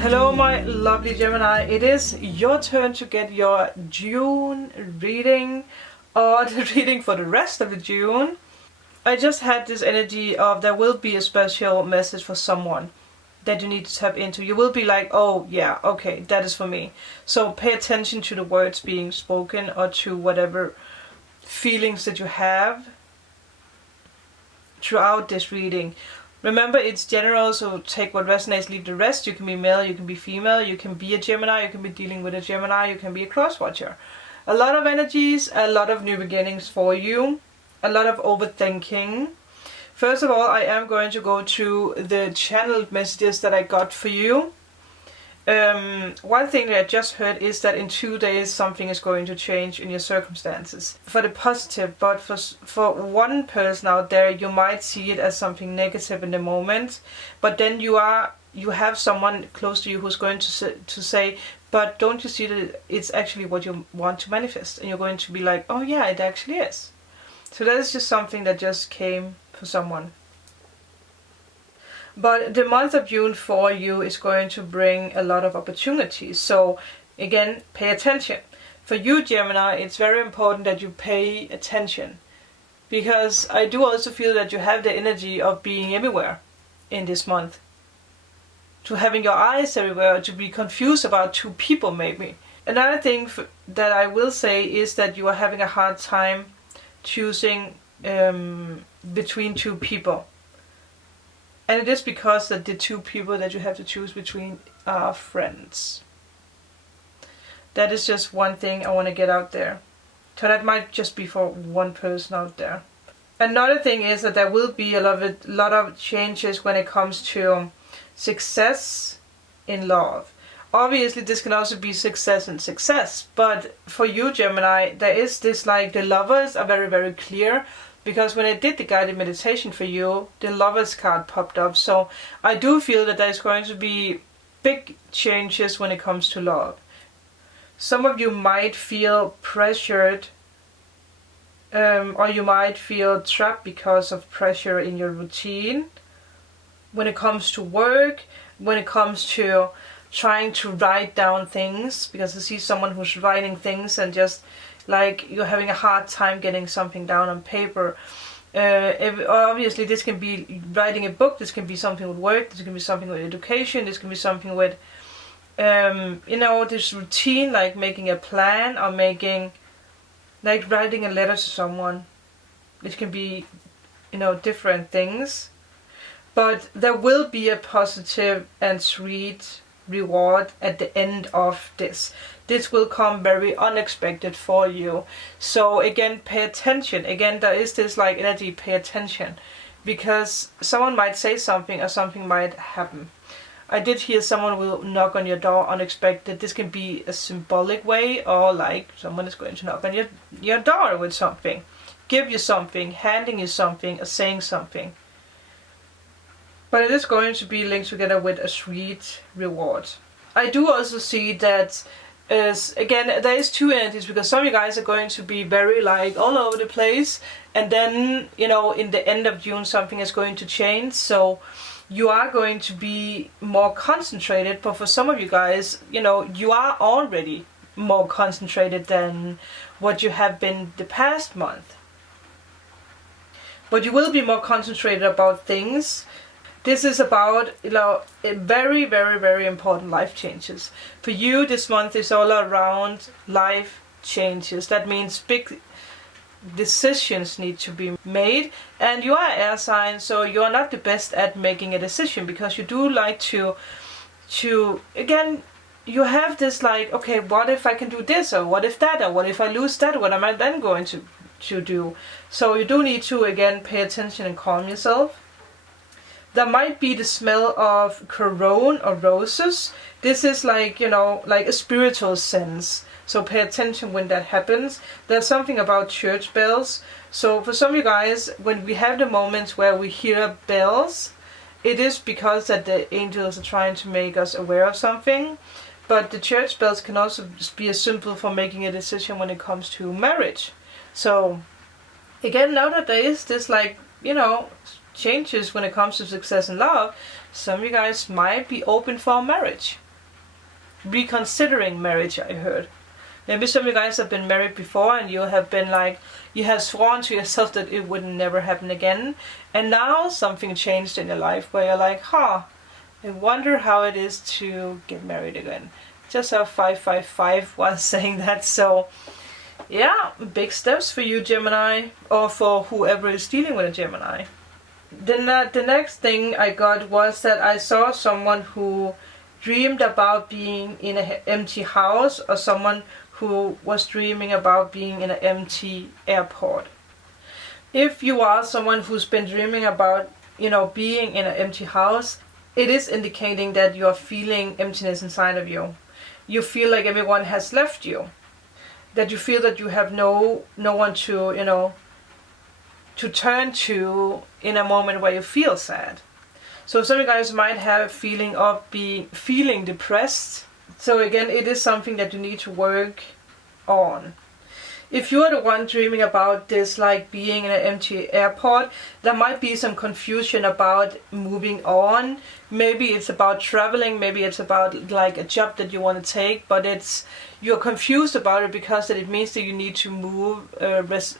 Hello my lovely Gemini, it is your turn to get your June reading, or the reading for the rest of the June. I just had this energy of there will be a special message for someone that you need to tap into. You will be like, oh yeah, okay, that is for me. So pay attention to the words being spoken or to whatever feelings that you have throughout this reading. Remember, it's general, so take what resonates, leave the rest. You can be male, you can be female, you can be a Gemini, you can be dealing with a Gemini, you can be a cross-watcher. A lot of energies, a lot of new beginnings for you, a lot of overthinking. First of all, I am going to go to the channeled messages that I got for you. One thing that I just heard is that in 2 days something is going to change in your circumstances for the positive, but for one person out there you might see it as something negative in the moment, but then you have someone close to you who's going to say, but don't you see that it's actually what you want to manifest, and you're going to be like, oh yeah, it actually is. So that is just something that just came for someone. But the month of June for you is going to bring a lot of opportunities. So again, pay attention. For you, Gemini, it's very important that you pay attention. Because I do also feel that you have the energy of being everywhere in this month. To having your eyes everywhere, to be confused about two people maybe. Another thing that I will say is that you are having a hard time choosing between two people. And it is because that the two people that you have to choose between are friends. That is just one thing I want to get out there. So that might just be for one person out there. Another thing is that there will be a lot of changes when it comes to success in love. Obviously this can also be success in success. But for you, Gemini, there is this, like, the lovers are very, very clear. Because when I did the guided meditation for you, the Lovers card popped up. So I do feel that there's going to be big changes when it comes to love. Some of you might feel pressured, or you might feel trapped because of pressure in your routine. When it comes to work, when it comes to trying to write down things. Because I see someone who's writing things and just, like, you're having a hard time getting something down on paper. Obviously this can be writing a book, this can be something with work, this can be something with education, this can be something with this routine, like making a plan, or making, like, writing a letter to someone. It can be, different things. But there will be a positive and sweet reward at the end of this. This will come very unexpected for you. So again, pay attention. Again, there is this, like, energy, pay attention. Because someone might say something or something might happen. I did hear someone will knock on your door unexpected. This can be a symbolic way, or like someone is going to knock on your door with something. Give you something, handing you something, or saying something. But it is going to be linked together with a sweet reward. I do also see that, again, there is two entities, because some of you guys are going to be very, like, all over the place. And then, in the end of June, something is going to change. So you are going to be more concentrated. But for some of you guys, you are already more concentrated than what you have been the past month. But you will be more concentrated about things. This is about, very, very, very important life changes. For you, this month is all around life changes. That means big decisions need to be made. And you are air sign, so you are not the best at making a decision, because you do like to again, you have this, like, okay, what if I can do this, or what if that, or what if I lose that, what am I then going to do? So you do need to, again, pay attention and calm yourself. There might be the smell of cologne or roses. This is like, like a spiritual sense. So pay attention when that happens. There's something about church bells. So for some of you guys, when we have the moments where we hear bells, it is because that the angels are trying to make us aware of something. But the church bells can also be a symbol for making a decision when it comes to marriage. So again, now that there is this, like, changes when it comes to success in love, some of you guys might be open for marriage. reconsidering marriage, I heard. Maybe some of you guys have been married before and you have been like, you have sworn to yourself that it would never happen again. And now something changed in your life where you're like, I wonder how it is to get married again. Just a 555 while saying that. So yeah, big steps for you, Gemini, or for whoever is dealing with a Gemini. The next thing I got was that I saw someone who dreamed about being in an empty house, or someone who was dreaming about being in an empty airport. If you are someone who's been dreaming about, being in an empty house, it is indicating that you're feeling emptiness inside of you. You feel like everyone has left you. That you feel that you have no one to, to turn to in a moment where you feel sad. So some of you guys might have a feeling of feeling depressed. So again, it is something that you need to work on. If you are the one dreaming about this, like being in an empty airport, there might be some confusion about moving on. Maybe it's about traveling, maybe it's about like a job that you want to take, but you're confused about it because it means that you need to move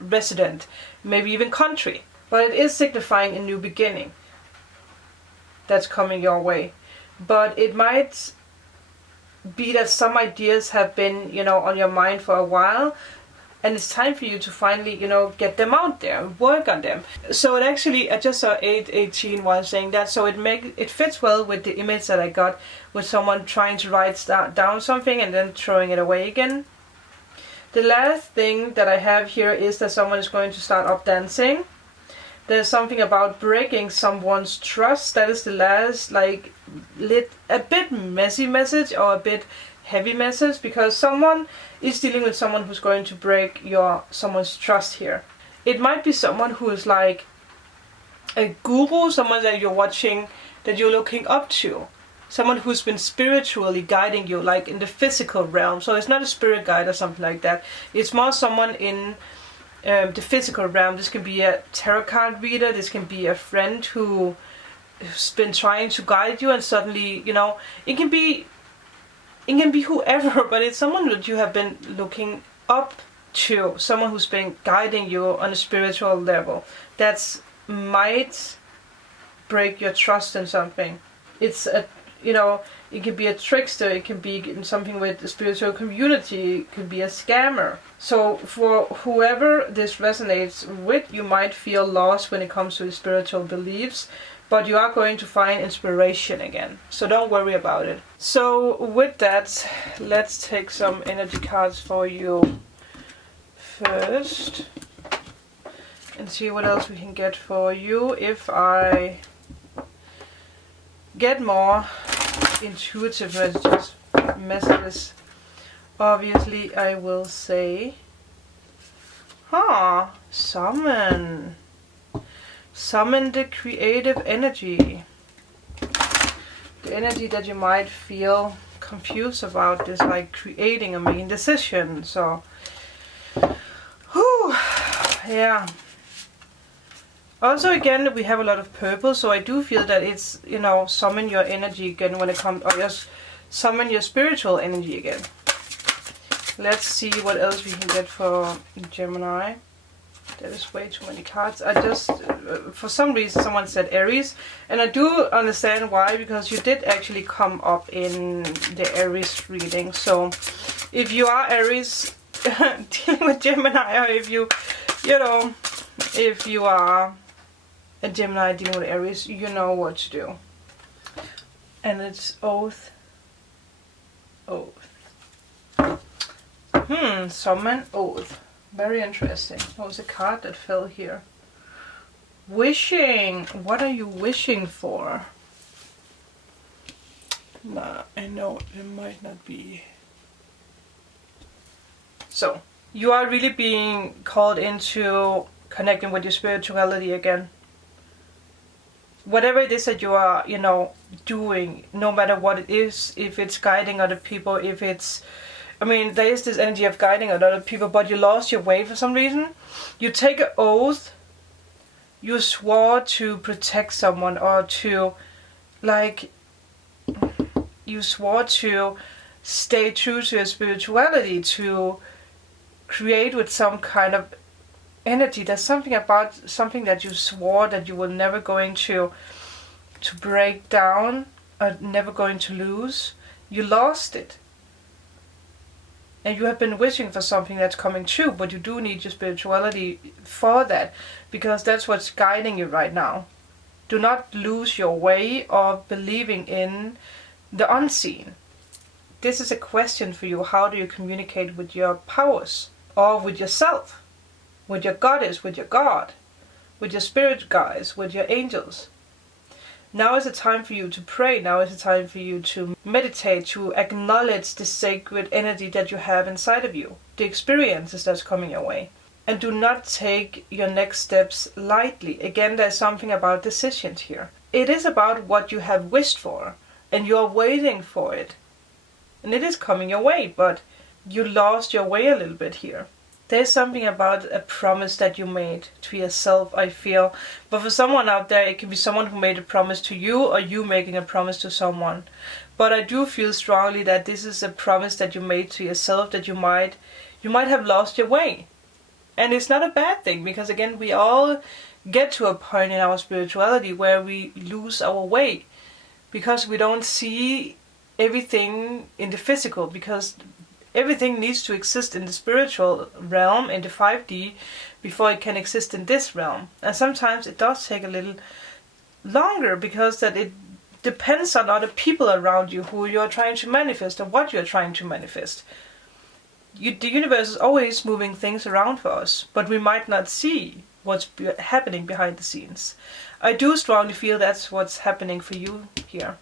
resident, maybe even country. But it is signifying a new beginning that's coming your way. But it might be that some ideas have been, on your mind for a while, and it's time for you to finally, get them out there, work on them. So it actually, I just saw 818 while saying that, so it fits well with the image that I got with someone trying to write down something and then throwing it away again. The last thing that I have here is that someone is going to start up dancing. There's something about breaking someone's trust. That is the last, a bit messy message, or a bit heavy message, because someone is dealing with someone who's going to break someone's trust here. It might be someone who is like a guru, someone that you're watching, that you're looking up to, someone who's been spiritually guiding you, like in the physical realm. So it's not a spirit guide or something like that. It's more someone in the physical realm. This can be a tarot card reader, this can be a friend who's been trying to guide you, and suddenly, it can be whoever, but it's someone that you have been looking up to, someone who's been guiding you on a spiritual level. That might break your trust in something. It's it can be a trickster, it can be something with the spiritual community, it could be a scammer. So for whoever this resonates with, you might feel lost when it comes to spiritual beliefs, but you are going to find inspiration again. So don't worry about it. So with that, let's take some energy cards for you first and see what else we can get for you. If I get more intuitive messages, obviously I will say, summon the creative energy, the energy that you might feel confused about, this like creating a main decision. So yeah. Also, again, we have a lot of purple, so I do feel that it's, summon your energy again when it comes, or just summon your spiritual energy again. Let's see what else we can get for Gemini. That is way too many cards. I just, for some reason, someone said Aries, and I do understand why, because you did actually come up in the Aries reading. So, if you are Aries dealing with Gemini, or if you are a Gemini dealing with Aries, you know what to do. And it's oath. Summon oath. Very interesting. What was a card that fell here? Wishing. What are you wishing for? Nah, I know it might not be. So, you are really being called into connecting with your spirituality again. Whatever it is that you are, doing, no matter what it is, if it's guiding other people, if it's, there is this energy of guiding other people, but you lost your way for some reason. You take an oath, you swore to protect someone, or to, you swore to stay true to your spirituality, to create with some kind of energy. There's something about something that you swore that you were never going to break down, or never going to lose. You lost it. And you have been wishing for something that's coming true, but you do need your spirituality for that, because that's what's guiding you right now. Do not lose your way of believing in the unseen. This is a question for you. How do you communicate with your powers, or with yourself, with your goddess, with your god, with your spirit guides, with your angels? Now is the time for you to pray. Now is the time for you to meditate, to acknowledge the sacred energy that you have inside of you, the experiences that's coming your way. And do not take your next steps lightly. Again, there's something about decisions here. It is about what you have wished for, and you're waiting for it. And it is coming your way, but you lost your way a little bit here. There's something about a promise that you made to yourself, I feel. But for someone out there, it can be someone who made a promise to you, or you making a promise to someone. But I do feel strongly that this is a promise that you made to yourself, that you might have lost your way. And it's not a bad thing, because again, we all get to a point in our spirituality where we lose our way, because we don't see everything in the physical, because everything needs to exist in the spiritual realm, in the 5D, before it can exist in this realm. And sometimes it does take a little longer, because that it depends on other people around you who you're trying to manifest and what you're trying to manifest. The universe is always moving things around for us, but we might not see what's happening behind the scenes. I do strongly feel that's what's happening for you here.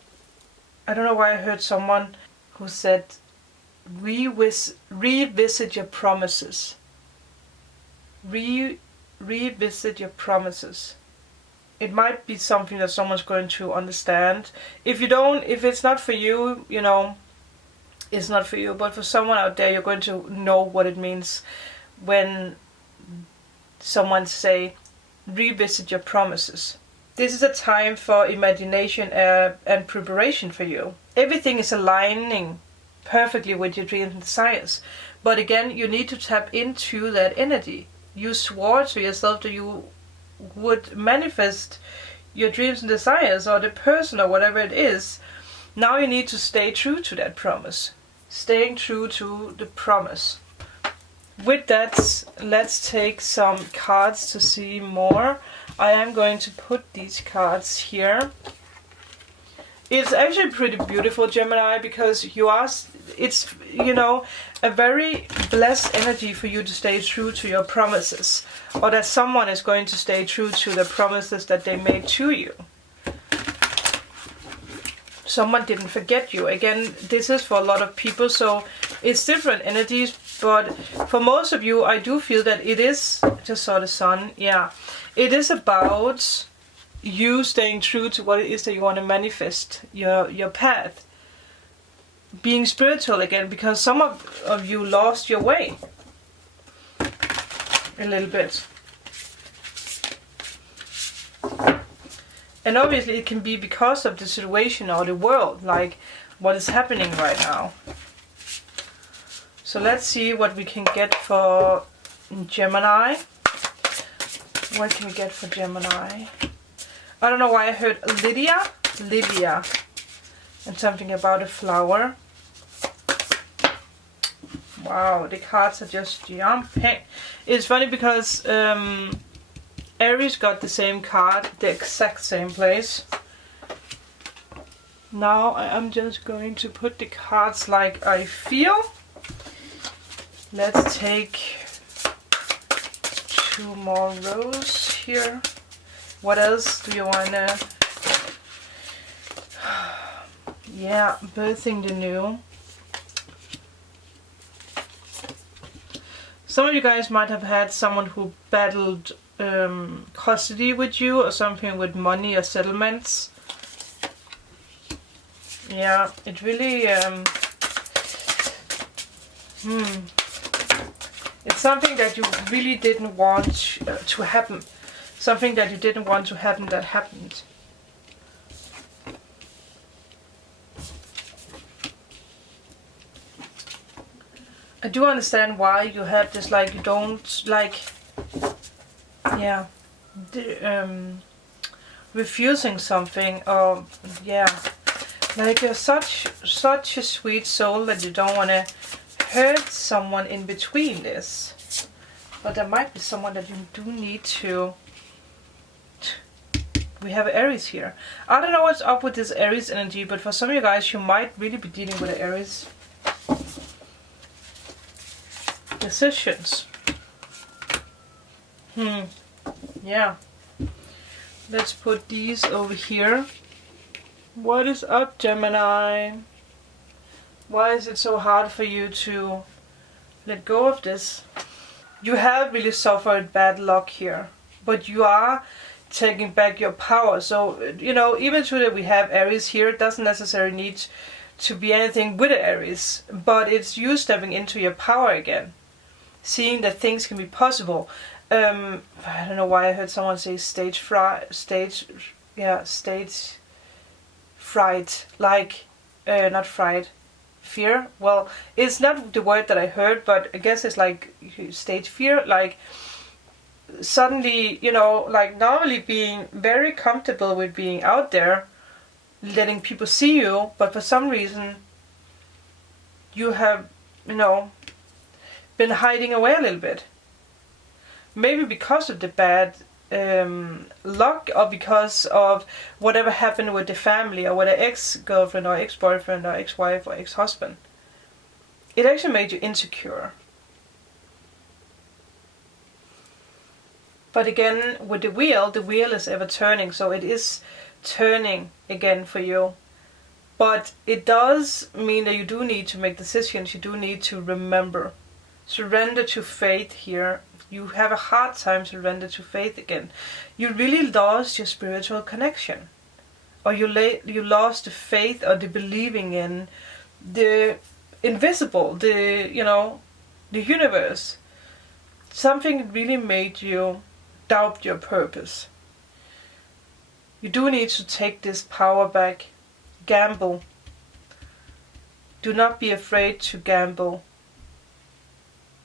I don't know why I heard someone who said, revisit your promises. Revisit your promises. It might be something that someone's going to understand. If it's not for you, it's not for you. But for someone out there, you're going to know what it means when someone say, revisit your promises. This is a time for imagination and preparation for you. Everything is aligning perfectly with your dreams and desires. But again, you need to tap into that energy. You swore to yourself that you would manifest your dreams and desires, or the person, or whatever it is. Now you need to stay true to that promise. Staying true to the promise. With that, let's take some cards to see more. I am going to put these cards here. It's actually pretty beautiful, Gemini, because it's a very blessed energy for you to stay true to your promises, or that someone is going to stay true to the promises that they made to you. Someone didn't forget you. Again, this is for a lot of people, so it's different energies, but for most of you, I do feel that it is, just saw the sun, yeah, it is about you staying true to what it is that you want to manifest, your path. Being spiritual again, because some of you lost your way a little bit. And obviously it can be because of the situation or the world, like what is happening right now. So let's see what we can get for Gemini. What can we get for Gemini? I don't know why I heard Lydia, and something about a flower. Wow, the cards are just jumping. It's funny because Aries got the same card, the exact same place. Now I'm just going to put the cards like I feel. Let's take 2 more rows here. What else do you wanna? Yeah, birthing the new. Some of you guys might have had someone who battled custody with you, or something with money or settlements. Yeah, it really it's something that you really didn't want to happen. Something that you didn't want to happen that happened. I do understand why you have this, like, you don't, like, yeah, refusing something, or, yeah, like you're such a sweet soul that you don't want to hurt someone in between this. But there might be someone that you do need to... We have Aries here. I don't know what's up with this Aries energy, but for some of you guys, you might really be dealing with Aries. Decisions. Yeah. Let's put these over here. What is up, Gemini? Why is it so hard for you to let go of this? You have really suffered bad luck here, but you are taking back your power. So, you know, even though that we have Aries here, it doesn't necessarily need to be anything with Aries, but it's you stepping into your power again, seeing that things can be possible. I don't know why I heard someone say stage fright, like, not fright, fear. Well, it's not the word that I heard, but I guess it's like stage fear, like suddenly, you know, like normally being very comfortable with being out there, letting people see you, but for some reason you have, you know, been hiding away a little bit. Maybe because of the bad luck, or because of whatever happened with the family, or with an ex-girlfriend or ex-boyfriend or ex-wife or ex-husband. It actually made you insecure. But again, with the wheel is ever turning, so it is turning again for you. But it does mean that you do need to make decisions, you do need to remember. Surrender to faith here. You have a hard time surrender to faith again. You really lost your spiritual connection. Or you lost the faith or the believing in the invisible, the, you know, the universe. Something really made you doubt your purpose. You do need to take this power back. Gamble. Do not be afraid to gamble.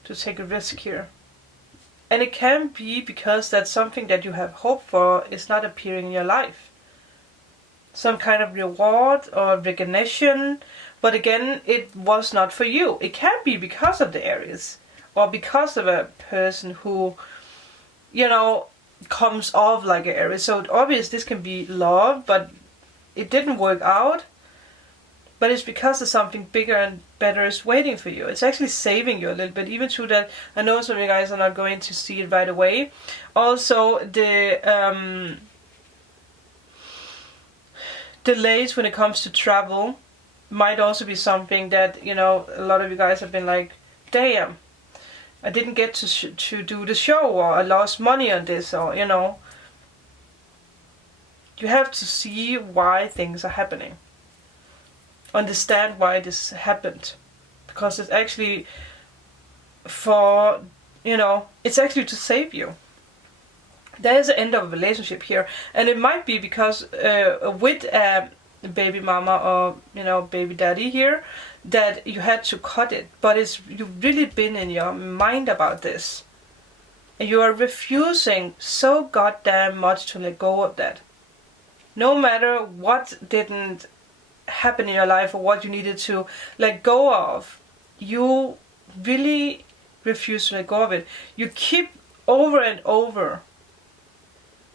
To take a risk here. And it can be because that's something that you have hoped for is not appearing in your life. Some kind of reward or recognition, but again, it was not for you. It can be because of the Aries, or because of a person who, you know, comes off like an Aries. So obviously this can be love, but it didn't work out. But it's because of something bigger and better is waiting for you. It's actually saving you a little bit. Even through that, I know some of you guys are not going to see it right away. Also, the delays when it comes to travel might also be something that, you know, a lot of you guys have been like, damn, I didn't get to do the show, or I lost money on this, or, you know. You have to see why things are happening. Understand why this happened, because it's actually for, you know, it's actually to save you. There is an end of a relationship here, and it might be because with a baby mama or, you know, baby daddy here, that you had to cut it, but you've really been in your mind about this, and you are refusing so goddamn much to let go of that. No matter what didn't happen in your life or what you needed to let go of, you really refuse to let go of it. You keep over and over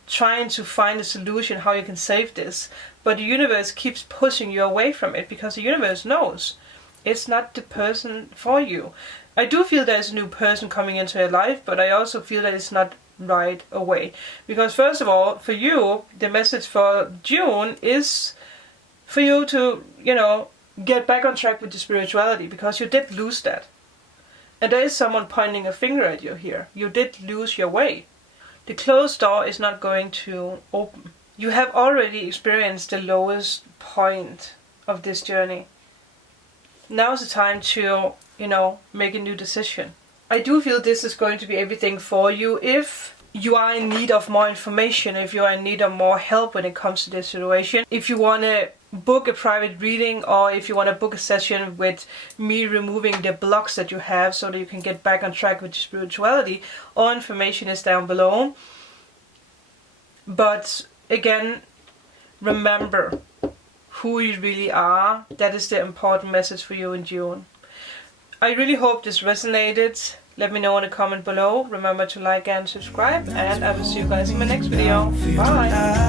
trying to find a solution how you can save this, but the universe keeps pushing you away from it, because the universe knows it's not the person for you. I do feel there's a new person coming into your life, but I also feel that it's not right away, because first of all, for you, the message for June is for you to, you know, get back on track with your spirituality, because you did lose that. And there is someone pointing a finger at you here. You did lose your way. The closed door is not going to open. You have already experienced the lowest point of this journey. Now's the time to, you know, make a new decision. I do feel this is going to be everything for you if you are in need of more information, if you are in need of more help when it comes to this situation. If you want to book a private reading, or if you want to book a session with me removing the blocks that you have so that you can get back on track with spirituality, all information is down below. But again, remember who you really are. That is the important message for you in June. I really hope this resonated. Let me know in the comment below. Remember to like and subscribe, and I will see you guys in my next video. Bye!